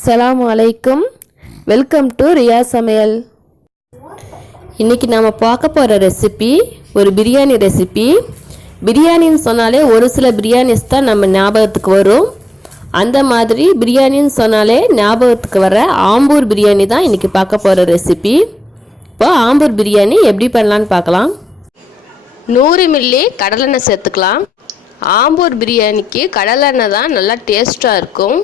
அஸ்ஸலாமு அலைக்கும். Welcome to Riya சமையல். இன்றைக்கி நாம் பார்க்க போகிற ரெசிபி ஒரு பிரியாணி ரெசிபி. பிரியாணின்னு சொன்னாலே ஒரு சில பிரியாணிஸ் தான் நம்ம ஞாபகத்துக்கு வரும். அந்த மாதிரி பிரியாணின்னு சொன்னாலே ஞாபகத்துக்கு வர ஆம்பூர் பிரியாணி தான் இன்றைக்கி பார்க்க போகிற ரெசிபி. இப்போ ஆம்பூர் பிரியாணி எப்படி பண்ணலான்னு பார்க்கலாம். 100 மில்லி கடலெண்ணெய் சேர்த்துக்கலாம். ஆம்பூர் பிரியாணிக்கு கடலெண்ணெய் தான் நல்லா டேஸ்ட்டாக இருக்கும்.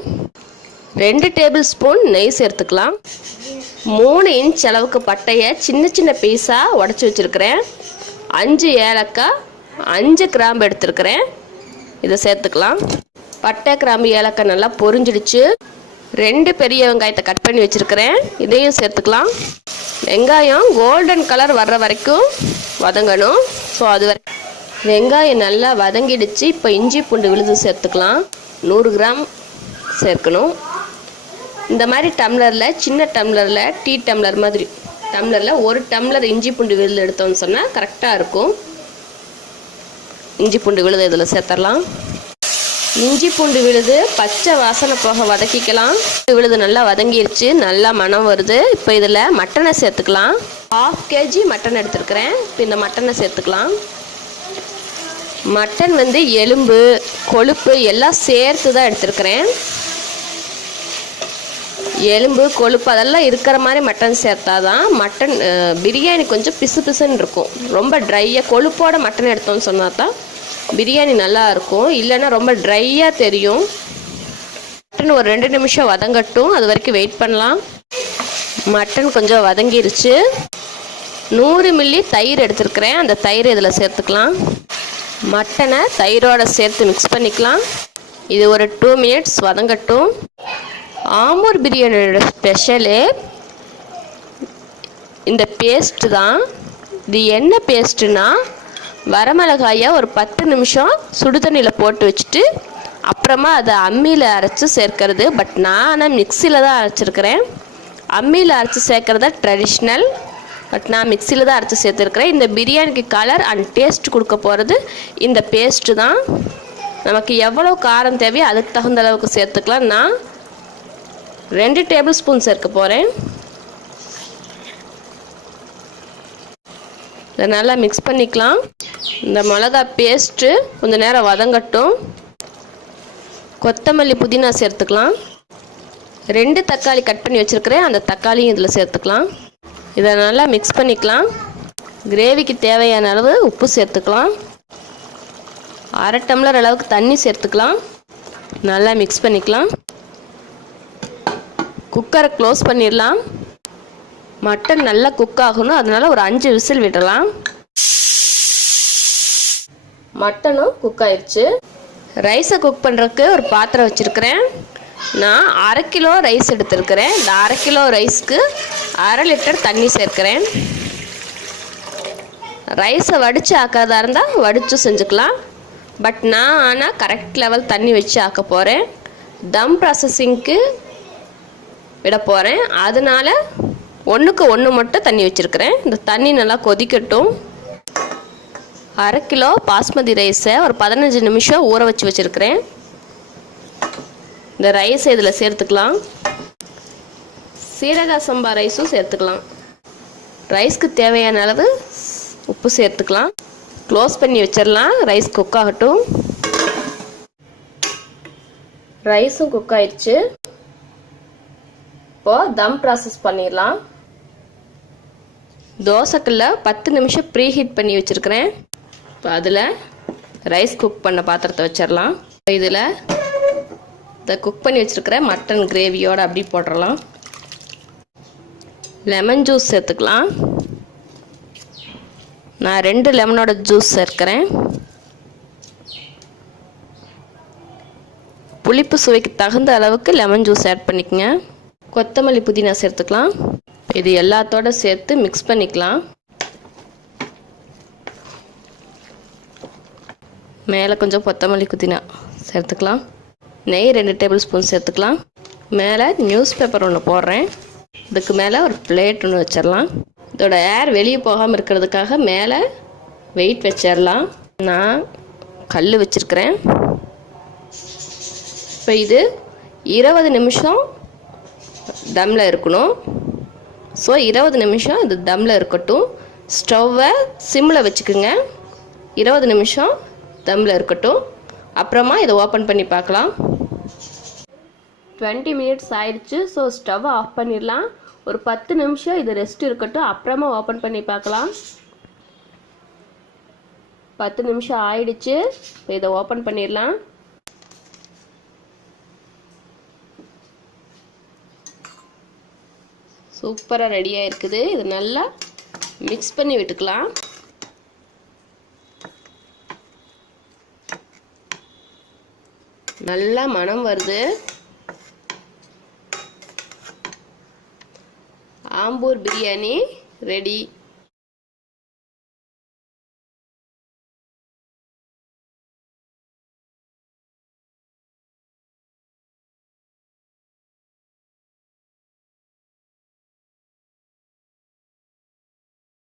2 டேபிள் ஸ்பூன் நெய் சேர்த்துக்கலாம். 3 இன்ச் அளவுக்கு பட்டையை சின்ன சின்ன பீஸாக உடச்சி வச்சுருக்கிறேன். 5 ஏலக்காய், 5 கிராம்பு எடுத்துருக்கிறேன். இதை சேர்த்துக்கலாம். பட்டை, கிராம்பு, ஏலக்காய் நல்லா பொரிஞ்சிடுச்சு. 2 பெரிய வெங்காயத்தை கட் பண்ணி வச்சுருக்கிறேன். இதையும் சேர்த்துக்கலாம். வெங்காயம் கோல்டன் கலர் வர்ற வரைக்கும் வதங்கணும். ஸோ அது வரைக்கும் வெங்காயம் நல்லா வதங்கிடுச்சு. இப்போ இஞ்சி பூண்டு விழுது சேர்த்துக்கலாம். 100 கிராம் சேர்க்கணும். இந்த மாதிரி டம்ளரில், சின்ன டம்ளரில், டீ டம்ளர் மாதிரி டம்ளரில் 1 டம்ளர் இஞ்சி பூண்டு விழுது எடுத்தோம்னு சொன்னால் கரெக்டாக இருக்கும். இஞ்சி பூண்டு விழுது இதில் சேர்த்துடலாம். இஞ்சி பூண்டு விழுது பச்சை வாசனை போக வதக்கிக்கலாம். விழுது நல்லா வதங்கிடுச்சு, நல்லா மனம் வருது. இப்போ இதில் மட்டனை சேர்த்துக்கலாம். 1/2 kg மட்டன் எடுத்துருக்கிறேன். இப்போ இந்த மட்டனை சேர்த்துக்கலாம். மட்டன் வந்து எலும்பு, கொழுப்பு எல்லாம் சேர்த்து தான் எடுத்துருக்கிறேன். எலும்பு, கொழுப்பு அதெல்லாம் இருக்கிற மாதிரி மட்டன் சேர்த்தாதான் மட்டன் பிரியாணி கொஞ்சம் பிசு பிசுன்னு இருக்கும். ரொம்ப ட்ரையாக கொழுப்போட மட்டன் எடுத்தோம்னு சொன்னால் தான் பிரியாணி நல்லா இருக்கும். இல்லைன்னா ரொம்ப ட்ரையாக தெரியும். மட்டன் ஒரு 2 நிமிஷம் வதங்கட்டும், அது வரைக்கும் வெயிட் பண்ணலாம். மட்டன் கொஞ்சம் வதங்கிருச்சு. 100 மில்லி தயிர் எடுத்துருக்கிறேன். அந்த தயிர் இதில் சேர்த்துக்கலாம். மட்டனை தயிரோடு சேர்த்து மிக்ஸ் பண்ணிக்கலாம். இது ஒரு 2 மினிட்ஸ் வதங்கட்டும். ஆம்பூர் பிரியாணியோட ஸ்பெஷலே இந்த பேஸ்ட்டு தான். இது என்ன பேஸ்ட்டுனா, வரமிளகாயை ஒரு 10 நிமிஷம் சுடு தண்ணியில் போட்டு வச்சுட்டு அப்புறமா அதை அம்மியில் அரைச்சி சேர்க்கறது. பட் நான் மிக்சியில் தான் அரைச்சிருக்கிறேன். அம்மியில் அரைச்சி சேர்க்குறதா ட்ரெடிஷ்னல். பட் நான் மிக்சியில் தான் அரைச்சி சேர்த்துருக்கிறேன். இந்த பிரியாணிக்கு கலர் அண்ட் டேஸ்ட் கொடுக்க போகிறது இந்த பேஸ்ட்டு தான். நமக்கு எவ்வளோ காரம் தேவையோ அதுக்கு தகுந்த அளவுக்கு சேர்த்துக்கலாம். நான் 2 டேபிள் ஸ்பூன் சேர்க்க போகிறேன். இதை நல்லா மிக்ஸ் பண்ணிக்கலாம். இந்த மிளகா பேஸ்ட்டு கொஞ்சம் நேரம் வதங்கட்டும். கொத்தமல்லி, புதினா சேர்த்துக்கலாம். 2 தக்காளி கட் பண்ணி வச்சுருக்கிறேன். அந்த தக்காளியும் இதில் சேர்த்துக்கலாம். இதை நல்லா மிக்ஸ் பண்ணிக்கலாம். கிரேவிக்கு தேவையான அளவு உப்பு சேர்த்துக்கலாம். 1/2 டம்ளர் அளவுக்கு தண்ணி சேர்த்துக்கலாம். நல்லா மிக்ஸ் பண்ணிக்கலாம். குக்கரை க்ளோஸ் பண்ணிடலாம். மட்டன் நல்லா குக் ஆகணும், அதனால் ஒரு 5 விசில் விடலாம். மட்டனும் குக் ஆயிடுச்சு. ரைஸை குக் பண்ணுறதுக்கு ஒரு பாத்திரம் வச்சுருக்கிறேன். நான் 1/2 கிலோ ரைஸ் எடுத்துருக்கிறேன். இந்த 1/2 கிலோ ரைஸ்க்கு 1/2 லிட்டர் தண்ணி சேர்க்கிறேன். ரைஸை வடித்து ஆக்கிறதா இருந்தால் வடித்து செஞ்சுக்கலாம். பட் நான் ஆனால் கரெக்ட் லெவல் தண்ணி வச்சு ஆக்க போகிறேன். தம் ப்ராசஸிங்க்கு விட போகிறேன். அதனால் 1க்கு 1 மட்டும் தண்ணி வச்சுருக்கிறேன். இந்த தண்ணி நல்லா கொதிக்கட்டும். 1/2 கிலோ பாஸ்மதி ரைஸை ஒரு 15 நிமிஷம் ஊற வச்சு வச்சுருக்கிறேன். இந்த ரைஸை இதில் சேர்த்துக்கலாம். சீரக சம்பா ரைஸும் சேர்த்துக்கலாம். ரைஸ்க்கு தேவையான அளவு உப்பு சேர்த்துக்கலாம். க்ளோஸ் பண்ணி வச்சிடலாம். ரைஸ் குக் ஆகட்டும். ரைஸும் குக் ஆயிடுச்சு. இப்போது தம் ப்ராசஸ் பண்ணிடலாம். தோசைக்கல்ல 10 நிமிஷம் ப்ரீ ஹீட் பண்ணி வச்சுருக்கிறேன். இப்போ அதில் ரைஸ் குக் பண்ண பாத்திரத்தை வச்சிடலாம். இதில் இந்த குக் பண்ணி வச்சுருக்கிற மட்டன் கிரேவியோடு அப்படி போட்டுடலாம். லெமன் ஜூஸ் சேர்த்துக்கலாம். நான் 2 லெமனோட ஜூஸ் சேர்க்கிறேன். புளிப்பு சுவைக்கு தகுந்த அளவுக்கு லெமன் ஜூஸ் ஆட் பண்ணிக்கோங்க. கொத்தமல்லி, புதினா சேர்த்துக்கலாம். இது எல்லாத்தோட சேர்த்து மிக்ஸ் பண்ணிக்கலாம். மேலே கொஞ்சம் கொத்தமல்லி, புதினா சேர்த்துக்கலாம். நெய் 2 டேபிள் ஸ்பூன் சேர்த்துக்கலாம். மேலே நியூஸ் பேப்பர் ஒன்று போடுறேன். இதுக்கு மேலே ஒரு பிளேட் ஒன்று வச்சிடலாம். இதோட ஏர் வெளியே போகாமல் இருக்கிறதுக்காக மேலே வெயிட் வச்சிடலாம். நான் கல் வச்சுருக்கிறேன். இப்போ இது 20 நிமிஷம் தம்மில் இருக்கணும். ஸோ 20 நிமிஷம் இது தம்மில் இருக்கட்டும். ஸ்டவ்வை சிம்மில் வச்சுக்குங்க. 20 நிமிஷம் தம்மில் இருக்கட்டும். அப்புறமா இதை ஓப்பன் பண்ணி பார்க்கலாம். 20 மினிட்ஸ் ஆயிடுச்சு. ஸோ ஸ்டவ்வை ஆஃப் பண்ணிடலாம். ஒரு 10 நிமிஷம் இது ரெஸ்ட் இருக்கட்டும். அப்புறமா ஓப்பன் பண்ணி பார்க்கலாம். 10 நிமிஷம் ஆயிடுச்சு. இதை ஓப்பன் பண்ணிடலாம். சூப்பராக ரெடியாக இருக்குது. இது நல்லா மிக்ஸ் பண்ணி விட்டுக்கலாம். நல்லா மணம் வருது. ஆம்பூர் பிரியாணி ரெடி.